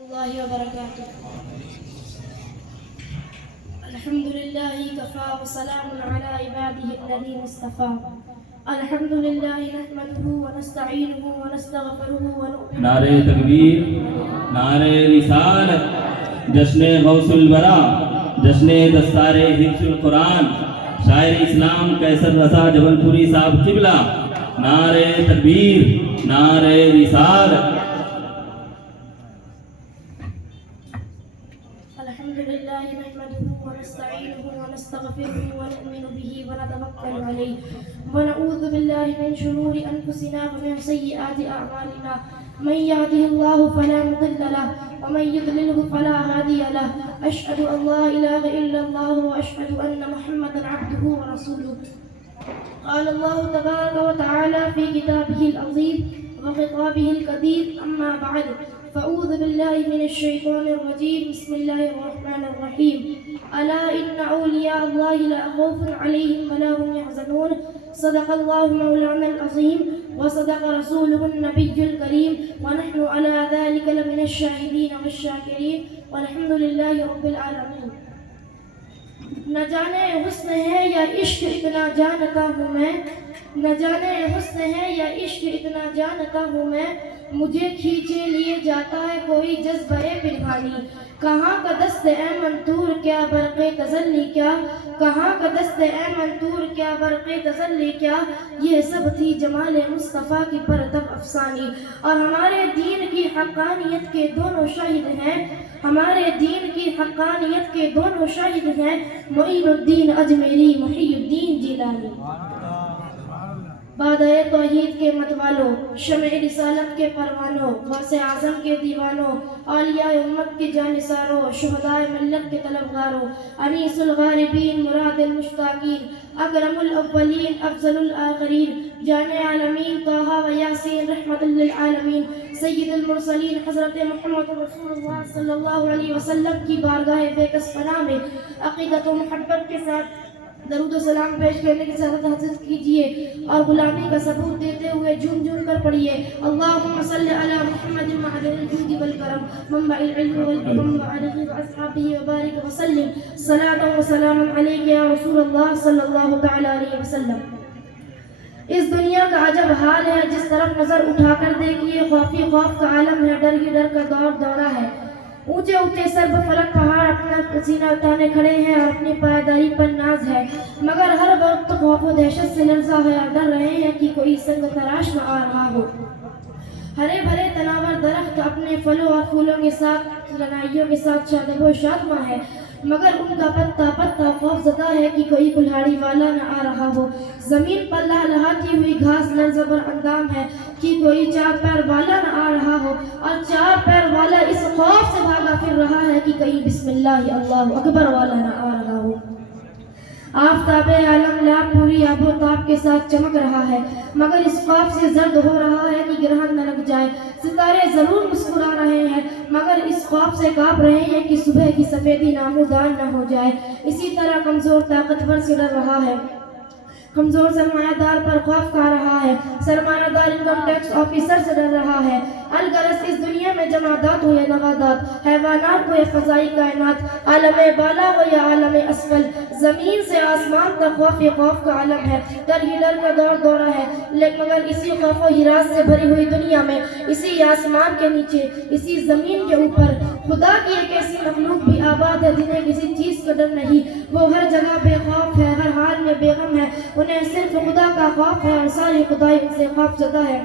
الله وبركاته. الحمد لله كفى وسلام على عباده الذين اصطفى. الحمد لله نحمده ونستعينه ونستغفره ونؤمن نعرہ تکبیر، نعرہ رسالت، جشن غوث الورا، جشن دستار حفظ القرآن، شاعر اسلام قیصر رضا جبل پوری صاحب قبلہ، نعرہ تکبیر، نعرہ رسالت۔ الحمد لله نحمده ونستعينه ونستغفره ونؤمن به ونتوكل عليه ونعوذ بالله من شرور أنفسنا ومن سيئات أعمالنا. من يهده الله فلا مضل له ومن يضلله فلا هادي له. أشهد أن لا إله إلا الله وأشهد أن محمدا عبده ورسوله. قال الله تبارك وتعالى في كتابه العظيم وخطابه القدير. أما بعد فأعوذ بالله من الشيطان الرجيم. بسم الله الرحمن الرحيم. ألا إن أولياء الله لا خوف عليهم ولا هم يحزنون. صدق الله مولانا العظيم وصدق رسوله النبي الكريم ونحن على ذلك لمن الشاهدين والشاكرين والحمد لله رب العالمين. نہ جانے حسن ہے یا عشق اتنا جانتا ہوں میں، نہ جانے حسن ہے یا عشق اتنا جانتا ہوں میں، مجھے کھینچے لیے جاتا ہے کوئی جذبہ پنہانی. کہاں کا دست اے منتور کیا برق تجلی کیا، کہاں کا دست اے منتور کیا برق تجلی کیا، یہ سب تھی جمال مصطفیٰ کی پرتب افسانی. اور ہمارے دین کی حقانیت کے دونوں شاہد ہیں، ہمارے دین کی حقانیت کے دونوں شاہد ہیں، معین الدین اجمیری، محی الدین جیلانی. بادۂ توحید کے متوالوں، شمع رسالت کے پروانوں، غوث اعظم کے دیوانوں، اولیاء امت کے جانثاروں، شہدائے ملت کے طلبگاروں، انیس الغاربین، مراد المشتاقین، اکرم الاولین، افضل الآخرین، جان عالمین طٰہٰ و یاسین رحمت للعالمین، سید المرسلین حضرت محمد رسول اللہ صلی اللہ علیہ وسلم کی بارگاہ بے کس پناہ میں عقیدت و محبت کے ساتھ درود و سلام پیش کرنے کی سعادت حاصل کیجئے اور غلامی کا ثبوت دیتے ہوئے جھوم جھوم کر پڑھیے. اللہم صلی علی محمد معدن الجود والکرم منبع العلم والحکم وآلہ وأصحابہ وبارک وسلم. صلاۃ و سلام علیک یا رسول اللہ صلی اللہ تعالی علیہ وسلم. اس دنیا کا عجب حال ہے، جس طرف نظر اٹھا کر دیکھیے خوف ہی خوف کا عالم ہے، ڈر ہی ڈر کا دورہ ہے. اونچے اونچے سرب فلک پہاڑ اپنا سینہ تانے کھڑے ہیں اور اپنی پائیداری پر ناز ہے، مگر ہر وقت خوف و دہشت سے لرزا ہے اور ڈر رہے ہیں کہ کوئی سنگ تراش نہ آ رہا ہو. ہرے بھرے تناور درخت اپنے پھلوں اور پھولوں کے ساتھ، رنائیوں کے ساتھ شادب و شادماں ہے، مگر ان کا پتا پتا خوف زدہ ہے کہ کوئی کلہاڑی والا نہ آ رہا ہو. زمین پر لہلہاتی ہوئی گھاس لرزبر اندام ہے کہ کوئی چار پیر والا نہ آ رہا ہو، اور چار پیر والا اس خوف سے بھاگا پھر رہا ہے کہ کہیں بسم اللہ اللہ اکبر والا نہ آ رہا ہو. آفتاب عالم لا پوری آب و تاب کے ساتھ چمک رہا ہے، مگر اس خوف سے زرد ہو رہا ہے کہ گرہن نہ لگ جائے. ستارے ضرور مسکرا رہے ہیں، مگر اس خوف سے کانپ رہے ہیں کہ صبح کی سفیدی نامودار نہ ہو جائے. اسی طرح کمزور طاقتور سے ڈر رہا ہے، کمزور سرمایہ دار پر خوف کھا رہا ہے، سرمایہ دار انکم ٹیکس آفیسر سے ڈر رہا ہے. الغرض اس دنیا میں جمادات ہو یا نباتات، حیوانات ہو یا فضائی کائنات، عالم بالا ہو یا عالم اسفل، زمین سے آسمان تک خوف ہی خوف کا عالم ہے، ڈر ہی ڈر کا دورہ ہے. مگر اسی خوف و ہراس سے بھری ہوئی دنیا میں، اسی آسمان کے نیچے، اسی زمین کے اوپر خدا کی ایک ایسی مخلوق بھی آباد ہے جنہیں کسی چیز کا ڈر نہیں. وہ ہر جگہ بے خوف ہے، ہر حال میں بے غم ہے، انہیں صرف خدا کا خوف ہے اور ساری خدائی ان سے خوف زدہ ہے.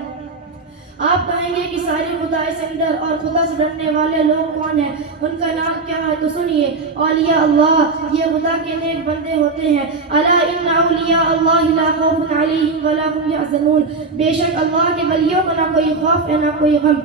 آپ کہیں گے کہ ساری خدائی سے ڈر اور خدا سے ڈرنے والے لوگ کون ہیں، ان کا نام کیا ہے؟ تو سنیے، اولیاء اللہ، یہ خدا کے نیک بندے ہوتے ہیں. الا ان اولیاء اللہ لا خوف علیہم ولا هم یحزنون. بے شک اللہ کے ولیوں کو نہ کوئی خوف ہے نہ کوئی غم،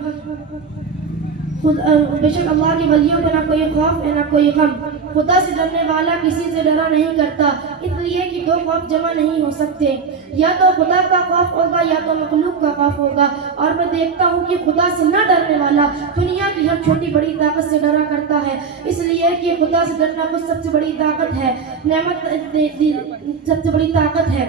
بے شک اللہ کے ولیوں کو نہ کوئی خوف ہے نہ کوئی غم. خدا سے ڈرنے والا کسی سے ڈرا نہیں کرتا، اس لیے کہ دو خوف جمع نہیں ہو سکتے، یا تو خدا کا خوف ہوگا یا تو مخلوق کا خوف ہوگا. اور میں دیکھتا ہوں کہ خدا سے نہ ڈرنے والا دنیا کی ہر چھوٹی بڑی طاقت سے ڈرا کرتا ہے، اس لیے کہ خدا سے ڈرنا خود سب سے بڑی طاقت ہے، نعمت سب سے بڑی طاقت ہے.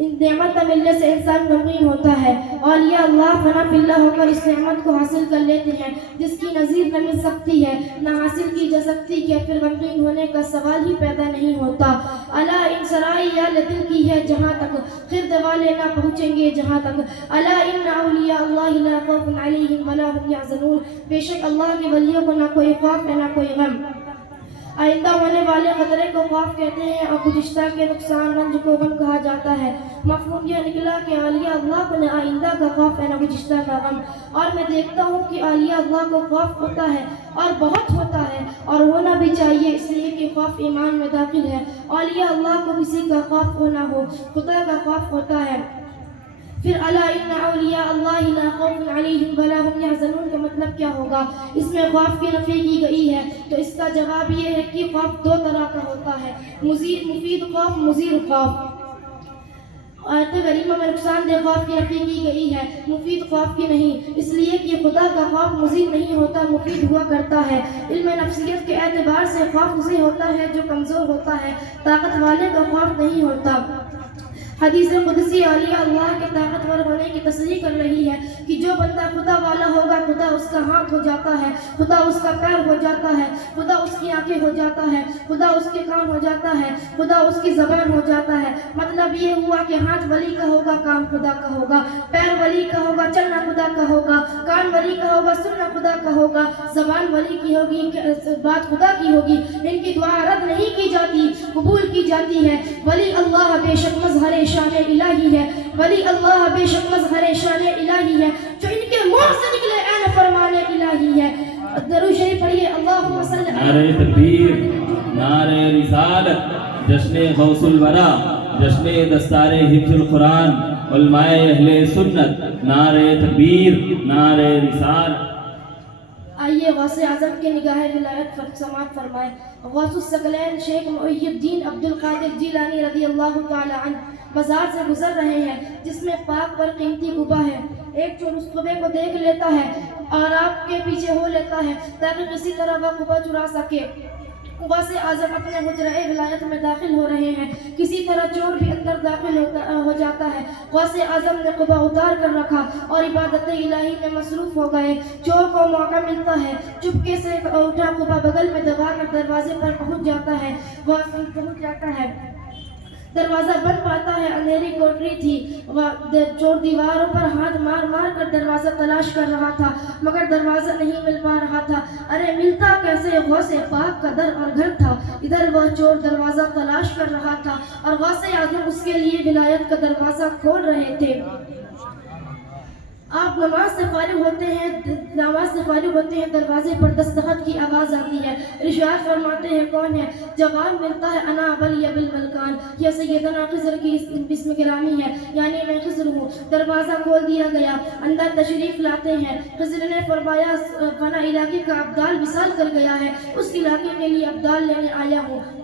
نعمت نہ ملنے سے انسان غمگین ہوتا ہے. اولیاء اللہ فنا فی اللہ ہو کر اس نعمت کو حاصل کر لیتے ہیں جس کی نظیر نہ مل سکتی ہے، نہ حاصل کی جا سکتی، کہ پھر غمگین ہونے کا سوال ہی پیدا نہیں ہوتا. الا ان سرائی یا دل کی ہے جہاں تک، خرد والے نہ پہنچیں گے جہاں تک. الا ان اولیاء اللہ لا خوف علیہم ولا هم یحزنون، بے شک اللہ کے ولیوں کو نہ کوئی خوف ہے نہ کوئی غم. آئندہ ہونے والے خطرے کو خوف کہتے ہیں اور گزشتہ کے نقصان رنج کو غم کہا جاتا ہے. مفہوم یہ نکلا کہ اولیاء اللہ کو نہ آئندہ کا خوف ہے نہ گزشتہ کا غم. اور میں دیکھتا ہوں کہ اولیاء اللہ کو خوف ہوتا ہے اور بہت ہوتا ہے، اور ہونا بھی چاہیے، اس لیے کہ خوف ایمان میں داخل ہے. اولیاء اللہ کو کسی کا خوف ہو نہ ہو، خدا کا خوف ہوتا ہے. پھر الا ان اولیاء اللہ لا خوف علیہم ولا هم یحزنون کا مطلب کیا ہوگا؟ اس میں خوف کی نفی کی گئی ہے تو اس کا جواب یہ ہے کہ خوف دو طرح کا ہوتا ہے، مفید خوف، مضر خوف. آیت کریمہ میں نقصان دہ خوف کی نفی کی گئی ہے، مفید خوف کی نہیں، اس لیے کہ خدا کا خوف مضر نہیں ہوتا، مفید ہوا کرتا ہے. علم نفسیت کے اعتبار سے خوف اسے ہوتا ہے جو کمزور ہوتا ہے، طاقت والے کا خوف نہیں ہوتا. حدیث قدسی اولیاء اللہ کے طاقتور ہونے کی تصریح کر رہی ہے کہ جو بندہ خدا والا ہوگا خدا اس کا ہاتھ ہو جاتا ہے، خدا اس کا پیر ہو جاتا ہے، خدا اس کی آنکھیں ہو جاتا ہے، خدا اس کے کان ہو جاتا ہے، خدا اس کی زبان ہو جاتا ہے. مطلب یہ ہوا کہ ہاتھ ولی کا ہوگا، کام خدا کا ہوگا، پیر ولی کا ہوگا، چلنا خدا کا ہوگا، کان ولی کا ہوگا، سننا خدا کا ہوگا، زبان ولی کی ہوگی، بات خدا کی ہوگی. ان کی دعا رد نہیں کی جاتی، قبول کی جاتی ہے. ولی اللہ بے شک مظہر شان الہی ہے، ولی اللہ بے شک مظہر شان الہی ہے، جو ان کے منہ سے نکلے عین فرمان الہی ہے. درود شریف پڑھیے. اللہم صل علی نعرہ تکبیر، نعرہ رسالت، جشن غوث الورا، جشن دستار حفظ القرآن، علماء اہل سنت، نعرہ تکبیر، نعرہ رسالت. آئیے غوث اعظم کے نگاہ ولایت سماعت فرمائیں. غوث الثقلین شیخ محی الدین عبد القادر جیلانی رضی اللہ تعالی عنہ بازار سے گزر رہے ہیں جس میں پاک پر قیمتی قبا ہے. ایک چور اس قبے کو دیکھ لیتا ہے اور آپ کے پیچھے ہو لیتا ہے تاکہ کسی طرح وہ قبا چرا سکے. غوث اعظم اپنے حجرہ ولایت میں داخل ہو رہے ہیں، کسی طرح چور بھی اندر داخل ہو جاتا ہے. غوث اعظم نے قبا اتار کر رکھا اور عبادت الہی میں مصروف ہو گئے. چور کو موقع ملتا ہے، چپکے سے اٹھا قبا بغل میں دبا کر دروازے پر پہنچ جاتا ہے. دروازہ بند پاتا ہے، اندھیری کوٹری تھی. چور دیواروں پر ہاتھ مار مار کر دروازہ تلاش کر رہا تھا مگر دروازہ نہیں مل پا رہا تھا. ارے ملتا کیسے؟ غوث پاک کا در اور گھر تھا. ادھر وہ چور دروازہ تلاش کر رہا تھا اور غوث اعظم اس کے لیے ولایت کا دروازہ کھول رہے تھے. آپ نماز سے فارغ ہوتے ہیں دروازے پر دستخط کی آواز آتی ہے. ارشاد فرماتے ہیں کون ہے؟ جواب ملتا ہے انا ولی بالملکان، یہ سیدنا خضر کی بسم گرامی ہے، یعنی میں خضر ہوں. دروازہ کھول دیا گیا، اندر تشریف لاتے ہیں. خضر نے فرمایا فنا علاقے کا ابدال وصال کر گیا ہے، اس علاقے کے لیے ابدال لینے آیا ہوں.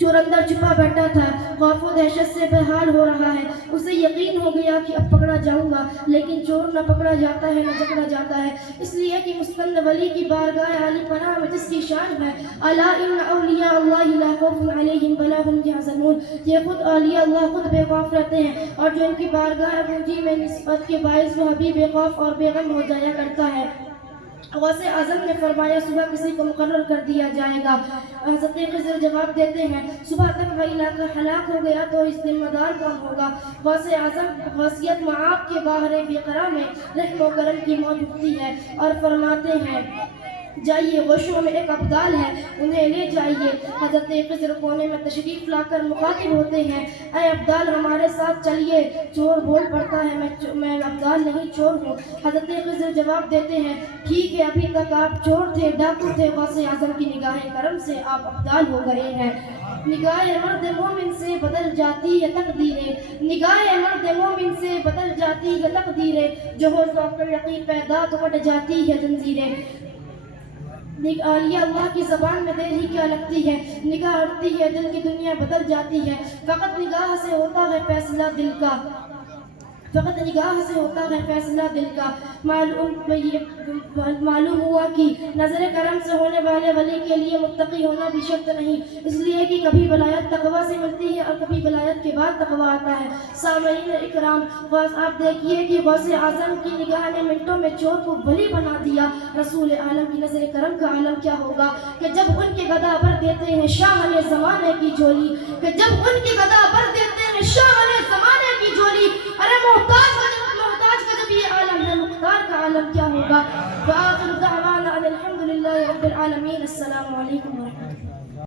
چور اندر چھپا بیٹھا تھا، خوف و دہشت سے بحال ہو رہا ہے. اسے یقین ہو گیا کہ اب پکڑا جاؤں گا، لیکن چور نہ پکڑا جاتا ہے نہ جکڑا جاتا ہے، اس لیے کہ مستند ولی کی بارگاہ عالی پناہ میں جس کی شان ہے الا ان اولیاء اللہ لا خوف علیہم ولا هم یحزنون، یہ خود اولیاء اللہ خود بے خوف رہتے ہیں اور جو ان کی بارگاہ پونجی میں نسبت کے باعث وہ بھی بے خوف اور بے غم ہو جایا کرتا ہے. غوث اعظم نے فرمایا صبح کسی کو مقرر کر دیا جائے گا. حضرت خضر جواب دیتے ہیں صبح تک وہ علاقہ ہلاک ہو گیا تو اس ذمہ دار کون ہوگا؟ غوث اعظم غوثیت معاب کے باہر بیقرا میں رحم و کرم کی موج اٹھتی ہے اور فرماتے ہیں جائیے، غوشوں میں ایک ابدال ہے، انہیں لے جائیے. حضرت خضر کونے میں تشریف لا کر مخاطب ہوتے ہیں اے ابدال ہمارے ساتھ چلیے. چور بول پڑتا ہے میں ابدال نہیں چور ہوں. حضرت خضر جواب دیتے ہیں ٹھیک ہے، ابھی تک آپ چور تھے، ڈاکو تھے، غوث اعظم کی نگاہ کرم سے آپ ابدال ہو گئے ہیں. نگاہ مرد مومن سے بدل جاتی ہے تقدیریں، نگاہ مرد مومن سے بدل جاتی ہے تقدیریں، جو ہو ذوق یقین پیدا تو کٹ جاتی ہے زنجیریں. اولیاء اللہ کی زبان میں دیر ہی کیا لگتی ہے، نگاہ ہٹتی ہے دل کی دنیا بدل جاتی ہے. فقط نگاہ سے ہوتا ہے فیصلہ دل کا. فقط نگاہ سے ہوتا ہے فیصلہ دل کا. معلوم ہوا کہ نظر کرم سے ہونے والے ولی کے لیے متقی ہونا بھی شرط نہیں، اس لیے کہ کبھی ولایت تقوی سے ملتی ہے اور کبھی ولایت کے بعد تقوی آتا ہے. سامعین اکرام، بس آپ دیکھیے کہ غوث اعظم کی نگاہ نے منٹوں میں چور کو ولی بنا دیا. رسول عالم کی نظر کرم کا عالم کیا ہوگا کہ جب ان کے گدا بھر دیتے ہیں شاہ نے زمانے کی جھولی، کہ جب ان کے گدا بھر دیتے ہیں شاہ نے زمانے کی جھولی. ارے محتاج کا جب یہ عالم ہے، مختار کا عالم کیا ہوگا. وآخر دعوانا ان الحمد للہ رب العالمین. السلام علیکم ورحمۃ اللہ.